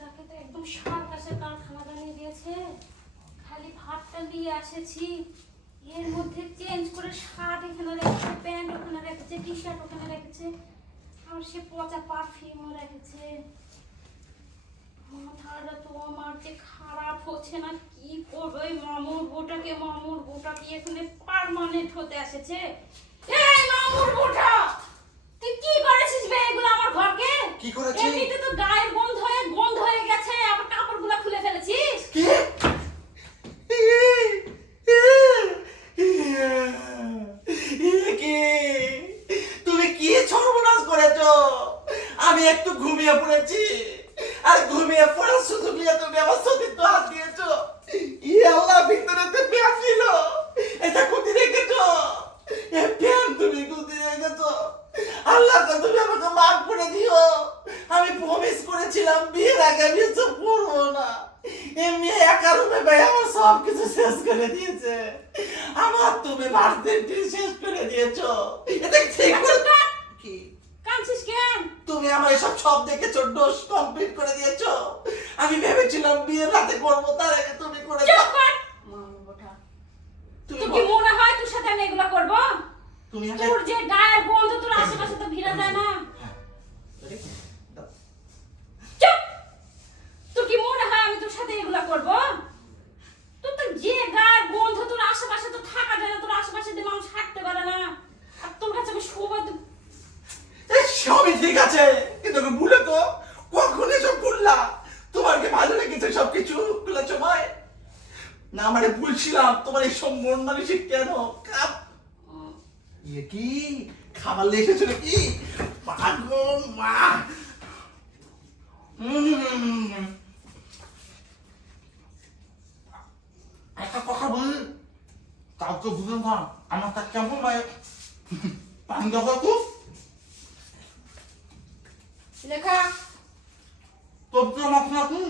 লাগছে তো একদম সার কাছে কারখানা বানিয়ে দিয়েছে। খালি ভাতটা নিয়ে এসেছি এর মধ্যে চেঞ্জ করে শার্ট এখানে রেখেছে, প্যান্ট ওখানে রেখেছে টি ওখানে রেখেছে। আর সে পচা পারফিউমও রেখেছে। মাথাটা তো আমার যে খারাপ হচ্ছে না, কি করব? এই মামুর গোটাকে মামুর গোটা এখানে পারমানেন্ট হতে এসেছে। এই তো গায়ে গন্ধ হয়ে গন্ধ হয়ে গেছে, আবার কাপড়গুলো খুলে ফেলেছিস? কি? তুমি কি সর্বনাশ করেছ? আমি একটু ঘুমিয়ে পড়েছি। আর ঘুমিয়ে পড়ার সুযোগ নিয়ে তুমি আমার সতীত্ব হাত দিয়েছ ই আল্লাহ ভিতরে তো প্যান ছিল এটা কোথায় রেখেছো এ প্যান তুমি কোথায় রেখেছো আল্লাহ তো তুমি আমাকে মাফ করে দিও আমি প্রমিস করেছিলাম বিয়ের আগে আমি এসব করব না। এমনি একা রুমে ভাই আমার সব কিছু শেষ করে দিয়েছে। আমার তুমি ভার্সিটি শেষ করে দিয়েছ। এটা ঠিক কি? কাঁদছিস কেন? তুমি আমার এসব সব দেখেছ ডোজ কমপ্লিট করে দিয়েছ। আমি ভেবেছিলাম বিয়ের রাতে করব তার আগে তুমি করে তুমি কি মনে হয় তোর সাথে আমি এগুলো করব? তুমি তোর যে গায়ের গন্ধ তোর আশেপাশে তো ভিড়া যায় না হ্যাঁ। Ready? দাও। চুপ তোর কি মনে হয় আমি তোর সাথে এগুলো করব তোর তো যে গায়ের গন্ধ তোর আশেপাশে তো থাকা যায় না তোর আশেপাশে দিয়ে মানুষ হাঁটতে পারে না আর তোর কাছে আমি সময় তো এই সবই ঠিক আছে, কিন্তু ভুলে তো, কখন এসব তোমার কি ভালো লেগেছে সব কিছু সময় না মানে তোমার মন কেন? ইয়ে কি? খাবার মা। একটা কথা বল কাউকে বুঝে না আমার তা কেমন লাগে পান তো। লেখা। তোর তো মাছ না কি?